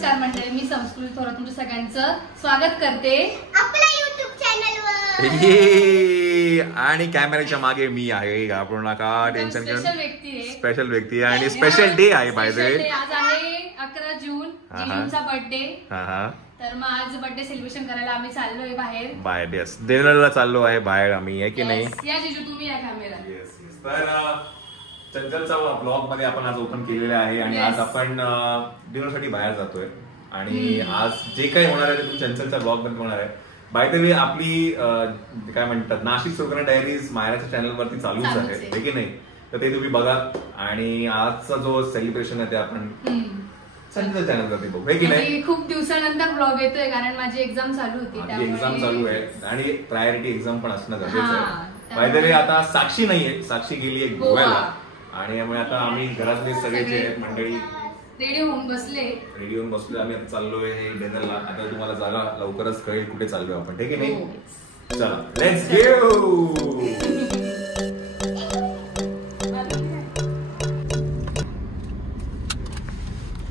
नमस्कार मंडळी, मी संस्कृती थोरात तुमच्या सगळ्यांचं स्वागत करते आपल्या YouTube चॅनलवर. आणि कॅमेऱ्याच्या मागे मी आहे, घाबरू नका, टेन्शन घेऊन. स्पेशल व्यक्ती आहे आणि स्पेशल डे आहे. बाय द वे आज आहे 11 जून, जिजूंचा बर्थडे. तर मग आज बर्थडे सेलिब्रेशन करायला आम्ही चाललोय बाहेर. येस, देवनला चाललो आहे बाहेर आम्ही, आहे की नाही? या जिजू, तुम्ही या कॅमेरा. तर चंचलचा ब्लॉग मध्ये आपण आज ओपन केलेला आहे आणि आज आपण डिनरसाठी बाहेर जातोय आणि आज जे काही होणार आहे ते तुम्ही चंचलच्या ब्लॉग मध्ये होणार आहे. बाय द वे आपली काय म्हणतात नाशिक सुगरण डायरीज मायराच्या चॅनल वरती चालूच आहे की नाही? तर ते तुम्ही बघा आणि आजचा जो सेलिब्रेशन आहे ते आपण चंचल चॅनल वरती बघू, की नाही? खूप दिवसानंतर ब्लॉग येतोय कारण माझी एक्झाम चालू होती. एक्झाम चालू आहे आणि प्रायोरिटी एक्झाम पण असणं गरजेचं आहे. बाय द वे आता साक्षी नाहीये, साक्षी गेली आहे गोव्याला आणि त्यामुळे आता आम्ही घरातले सगळे जे मंडळी रेडी होऊन बसले. आम्ही आता चाललोय डिनरला. आता तुम्हाला जागा लवकरच कळेल कुठे चाललोय आपण, ठीक आहे नाही? चला लेट्स गो.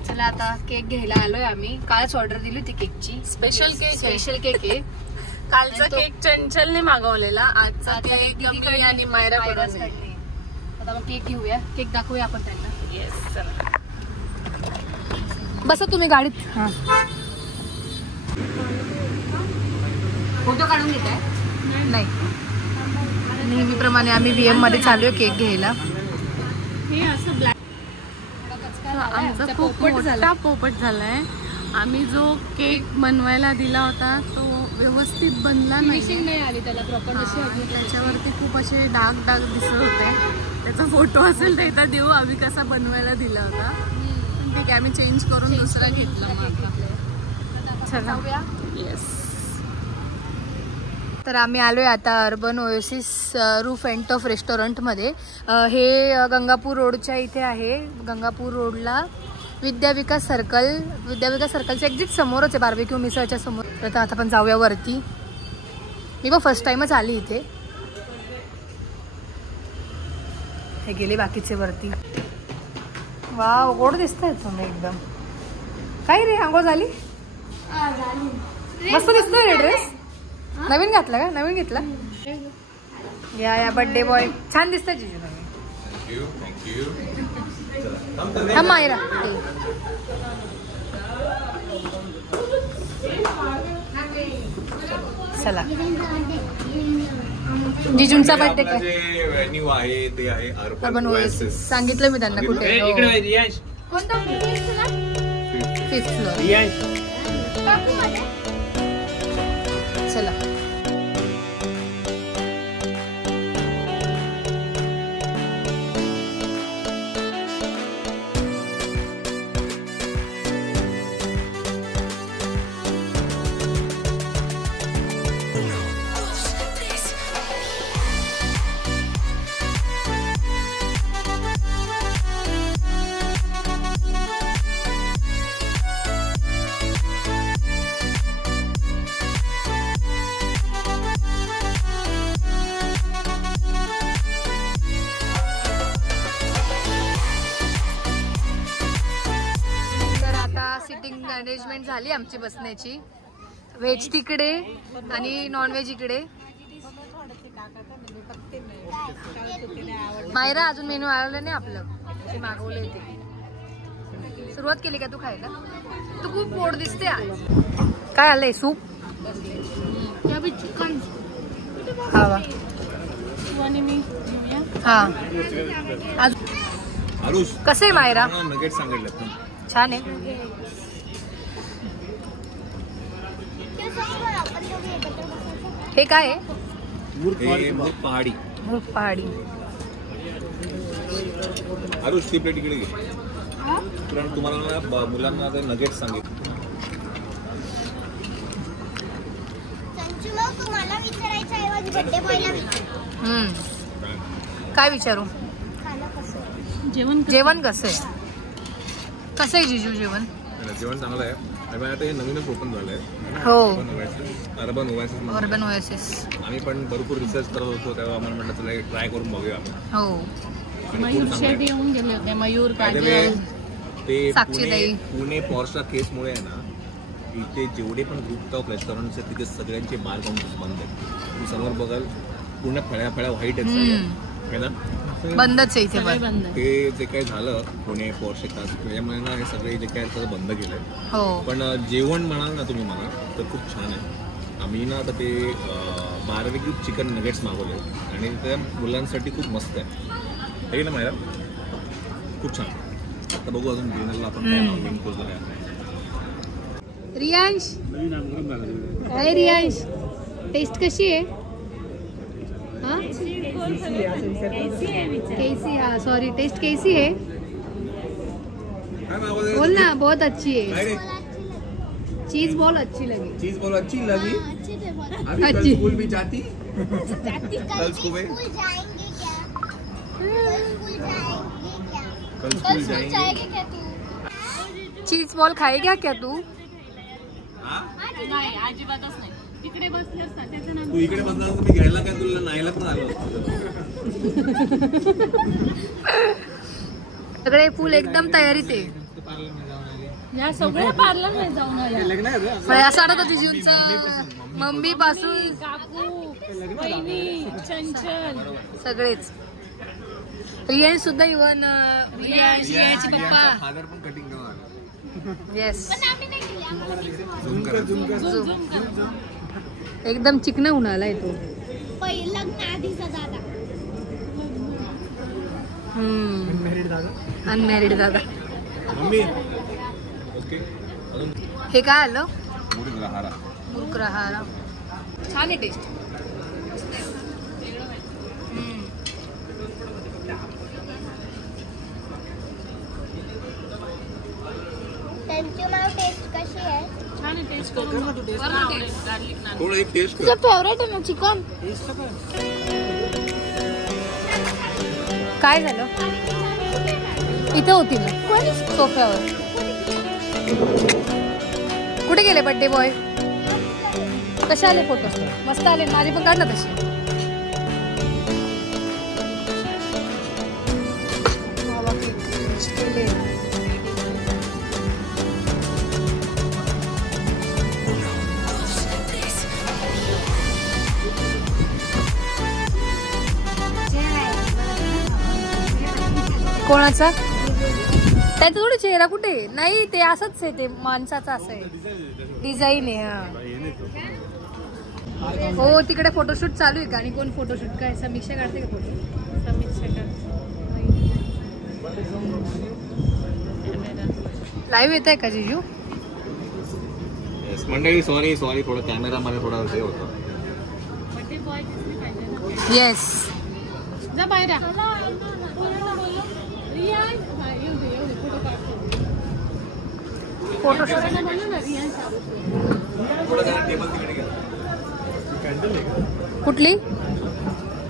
चला आता केक घ्यायला आलोय आम्ही. कालच ऑर्डर दिली होती केकची. स्पेशल केक आहे. कालचा केक चंचलने मागवलेला, आजचा केक मी आणि मायरा कडून. आता मग केक घेऊया, केक दाखवूया आपण त्यांना. येस, चला बसा तुम्ही गाडीत. फोटो काढून घेताय? नाही, नेहमीप्रमाणे आम्ही VM मध्ये चालूय केक घ्यायला. हे असं ब्लॅक आमचा खूप मोठा पोपट झालाय. आम्ही जो केक बनवायला दिला होता तो व्यवस्थित बनला नाही आली त्याला प्रॉपर. त्याच्यावरती खूप असे डाग दिसत होते. त्याचा फोटो असेल तर इथं देऊ आम्ही कसा बनवायला दिला होता. ठीक आहे, आम्ही चेंज करून दुसरा घेतला. चला. येस, तर आम्ही आलोय आता urban oasis roof and tough restaurant मध्ये. हे गंगापूर रोडच्या इथे आहे. गंगापूर रोडला विद्या विकास सर्कलच्या एक्झिट समोरच आहे, बार्बेक्यू मिसळच्या समोर. तर आता आपण जाऊया वरती. मी पण फर्स्ट टाइमच आली इथे. हे गेले बाकीचे वरती. वाव, गोड दिसतंय तुम्ही एकदम. काय रे, आंघोळ झाली? मस्त दिसतोय रे ड्रेस. नवीन घातला का? नवीन घेतला? या बर्थडे बॉय छान दिसतंय जिजू. नवीन मायरा चला. जिजूंचा बर्थडे व्हेन्यू आहे ते आहे अर्बन ओएसिस. सांगितलं मी त्यांना कुठे. कोणता? 5th floor. चला. अरेंजमेंट झाली आमची बसण्याची. व्हेज तिकडे आणि नॉन व्हेज इकडे. मायरा अजून मेनू आलेलं नाही आपलं, ते मागवलंय ते. सुरुवात केली का तू खायला? तू खूप पोट दिसते आज. काय आलंय? सूप. चिकन खावा. हा. कसं आहे मायरा? छान आहे. हे काय आहे? मूर्ख पहाडी. आरुष ती प्लेट इकडे घे. तुम्हाला मुलांना नगेट सांगितलं. काय विचारू? जेवण कसं आहे? कसं आहे जिजू जेवण? जेवण चांगलं आहे. आता हे नवीनच ओपन झालंय. हो, अर्बन ओएसिस. आम्ही पण भरपूर रिसर्च करत होतो तेव्हा आम्हाला म्हटलं चला ट्राय करून बघूया आपण. हो, मयूर शेट येऊन गेले होते. मयूर काजल ते साक्षीताई. पुणे पॉर्शा केसमुळे आहे ना, इथे जेवढे पण ग्रुप ऑफ रेस्टॉरंट्स आहेत तिथे सगळ्यांचे बार काउंटर्स बंद आहेत. तुम्ही समोर बघाल पूर्ण फळ्या फळ्या व्हाईट आहेत सगळ्या, है ना. बंदच आहे इथे पण. ते जे काही झालं पुणे पॉर्शे कास त्याच्यामुळे ना हे सगळे जे काही सगळं बंद केलंय. हो. पण जेवण म्हणाल ना तुम्ही मला तर खूप छान आहे. आम्ही ना आता ते बार्बेक्यू चिकन नगेट्स मागवले आणि त्या मुलांसाठी खूप मस्त आहे हे ना मायरा, खूप छान. आता बघू अजून डिनरला आपण काय मेन कोर्सला काय आहे. रियांश, काय रियांश, टेस्ट कशी आहे? कैसी, हाँ सॉरी, टेस्ट कैसी है? बोल ना, बहुत अच्छी है. चीज बॉल अच्छी लगी. चीज बॉल अच्छी लगी. अभी कल अच्छी. स्कूल भी जाती. कल स्कूल जाएंगे क्या तू? चीज बॉल खाएगा क्या तू? नाही, अजिबातच नाही. तिकडे बसले असतात त्याचं नाव. तू इकडे बसला तर मी घ्यायला काय तुला नाहीला पण आलो. सगळे फुल एकदम तयारीत आहे. या सगळ्या पार्लर मध्ये जाऊन आल्या. असं वाटत होती जीवनचं मम्मी पासून काकू, वहिनी, चंचल सगळेच. रियांश सुद्धा इव्हन रियांशचे पप्पा. फादर पण कटिंग घेऊन आला. येस, झुम एकदम चिकना होऊन आलाय तो. लग्न आधीचा दादा. अनमॅरिड दादा. Mummy okay. हे काय आलं? मुरगहारा. मुरगहारा छान आहे टेस्ट. त्यांची माव टेस्ट कशी आहे? छान आहे. टेस्ट करून गार्लिक नान. थोडं एक टेस्ट तुझं फेवरेट आहे ना चिकन? काय झालं? इथे होती ना सोफ्यावर. कुठे गेले बर्थडे बॉय? कसे आले फोटो? मस्त आले. माझी पण काढ ना तशी. कोणाचा? त्याचा थोडी चेहरा कुठे? नाही, ते असंच आहे, ते माणसाचं असं आहे, डिझाईन आहे. हा हो, तिकडे फोटोशूट चालू आहे का? आणि कोण फोटोशूट काय समीक्षा काढते का फोटो? समीक्षा लाईव्ह येत आहे का जिजू? मंडळी सॉरी थोडं कॅमेरामध्ये थोडा हे होतं. येस. जा बाहेर. कुठली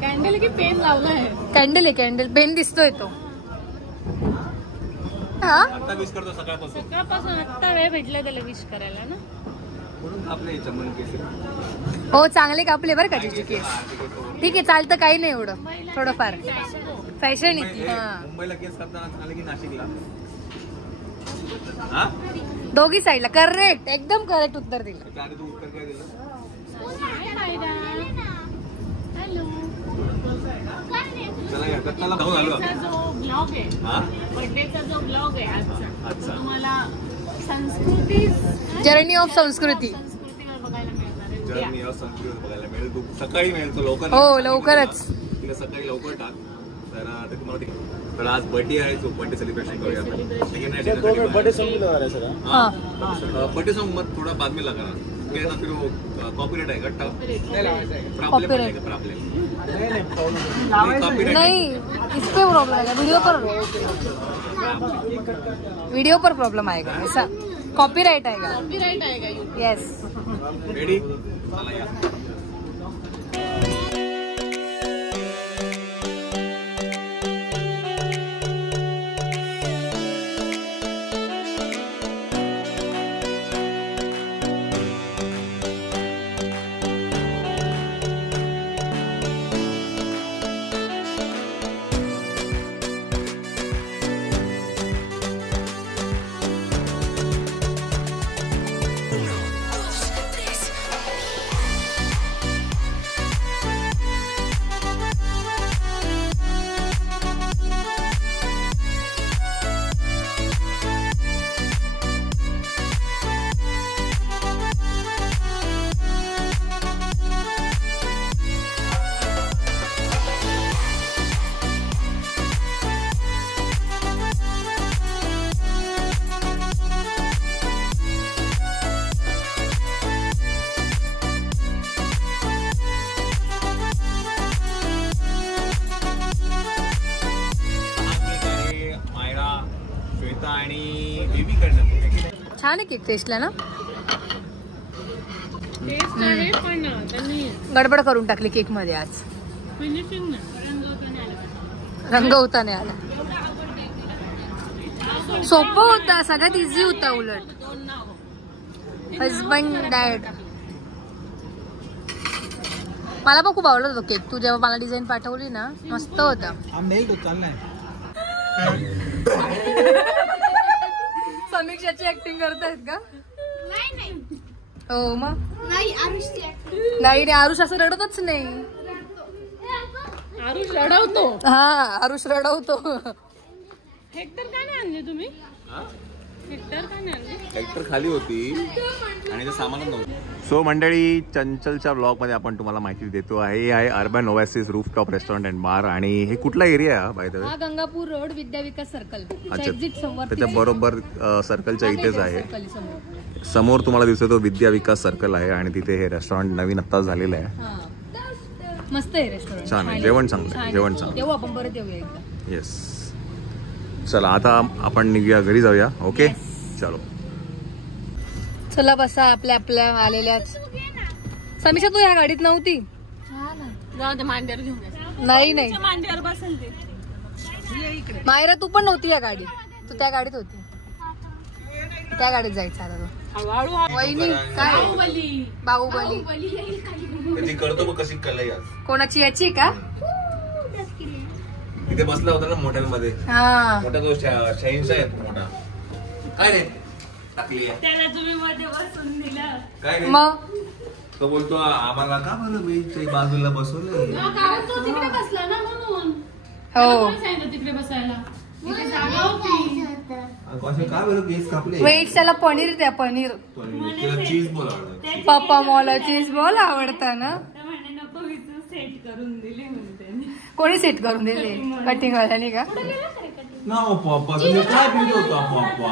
कॅन्डल की पेन लावला आहे? कॅन्डल आहे, कॅन्डल. पेन दिसतोय तो. हा, आता विश करतो सकाळपासून. सकाळपासून आत्ता वेळ भेटला त्याला विश करायला ना. म्हणून आपले चमन केस. हो, चांगले कापले बरं का जिजू केस. ठीक आहे, चालतं, काही नाही एवढं. थोडंफार फॅशन येते. मुंबईला केस करताना झालं की नाशिकला. दोघी साईडला. करेक्ट, एकदम करेक्ट उत्तर दिलं. तू उत्तर काय दिलं? चला या चला जाऊन आलो. जो ब्लॉग आहे, बर्थडेचा जो ब्लॉग आहे आजचा, तुम्हाला संस्कृती, जर्नी ऑफ संस्कृती, संस्कृतीवर बघायला मिळणार आहे. जर्नी ऑफ संस्कृती बघायला मिळेल. तू सकाळी मिळेल. तो लवकर. हो, लवकरच. तिला सकाळी लवकर टाक. तर ते तुम्हाला तर आज बर्थडे आहे. तो बर्थडे सेलिब्रेशन करूया आपण. बर्थडे सॉन्ग लगा रहा है सर. बर्थडे सॉन्ग मत थोड़ा बाद में लगा फिर ना, फिर वो कॉपीराइट आएगा. प्रॉब्लम आएगा. प्रॉब्लम नहीं, इस पे प्रॉब्लम आएगा. वीडियो पर प्रॉब्लम आएगा. ऐसा कॉपीराइट आएगा. कॉपीराइट आएगा. यस. रेडी. चला या. होतं आणि बेबीकडनं. छान आहे केक टेस्टला ना. टेस्ट आहे पण त्यांनी गडबड करून टाकली केक मध्ये आज. फिनिशिंग रंग होता नाही आला. सोपं होता, सगळ्यात इझी होता उलट. Husband dad. मला पण खूप आवडत होता केक. तू जेव्हा मला डिझाईन पाठवली ना मस्त होता. समीक्षाची ऍक्टिंग करतायत का? हो मग नाही आरुष असं रडतच नाही. आरुष रडवतो. हा आरुष रडवतो. हेक्टर का नाही आणले तुम्ही? हेक्टर का नाही आणले? हेक्टर खाली होती आणि ते सामानच नव्हतं. सो मंडळी, चंचलच्या ब्लॉग मध्ये आपण तुम्हाला माहिती देतो आहे. हे आहे urban oasis rooftop restaurant and bar. आणि हे कुठला एरिया आहे बाय द वे? हा गंगापूर रोड विद्या विकास सर्कल. अच्छा, त्याच्या बरोबर सर्कलच्या इथेच आहे. समोर तुम्हाला दिसतो विद्या विकास सर्कल आहे आणि तिथे हे रेस्टॉरंट नवीन आत्ता झालेलं आहे. मस्त आहे रेस्टॉरंट. छान आहे, जेवण चांगलं आहे, जेवण चांगलं. येऊ आपण परत येऊया एकदा. येस, चला आता आपण निघूया, घरी जाऊया. ओके चलो. चला बसा आपल्या आलेल्याच. समीक्षा तू या गाडीत नव्हती? जाऊ दे, मांड्यावर घेऊन जा. नाही मांड्यावर बसेल ते. मायरा तू पण नव्हती या गाडीत. तू त्या गाडीत होती. त्या गाडीत जायचं आता. हळूहळू. वहिनी काय? बाहुबली करतो मग कशी कलाई आज. कोणाची याची का? तिथे बसला होता ना मोठ्या मध्ये. हा मोठा तो शहींचा आहे तो मोठा. काय रे टाकली त्याला तुम्ही मध्ये बसून दिलं. काय रे? मग तो बोलतो आम्हाला का बरं बेंचच्या बाजूला बसवलं. तो तिकडे बसला ना म्हणून. हो सांगितलं तिकडे बसायला. इथे जागा होती. का बरं केस कापले. वेट त्याला पनीर द्या. पनीर. तिला चीज बॉल आवडतं. पप्पा मला चीज बॉल आवडता ना. नको विचार सेट करून दिले म्हणते. कोणी सेट करून दिले? कटिंग वाल्याने का? ना पप्पा तुम्ही काय पिलो होता पप्पा.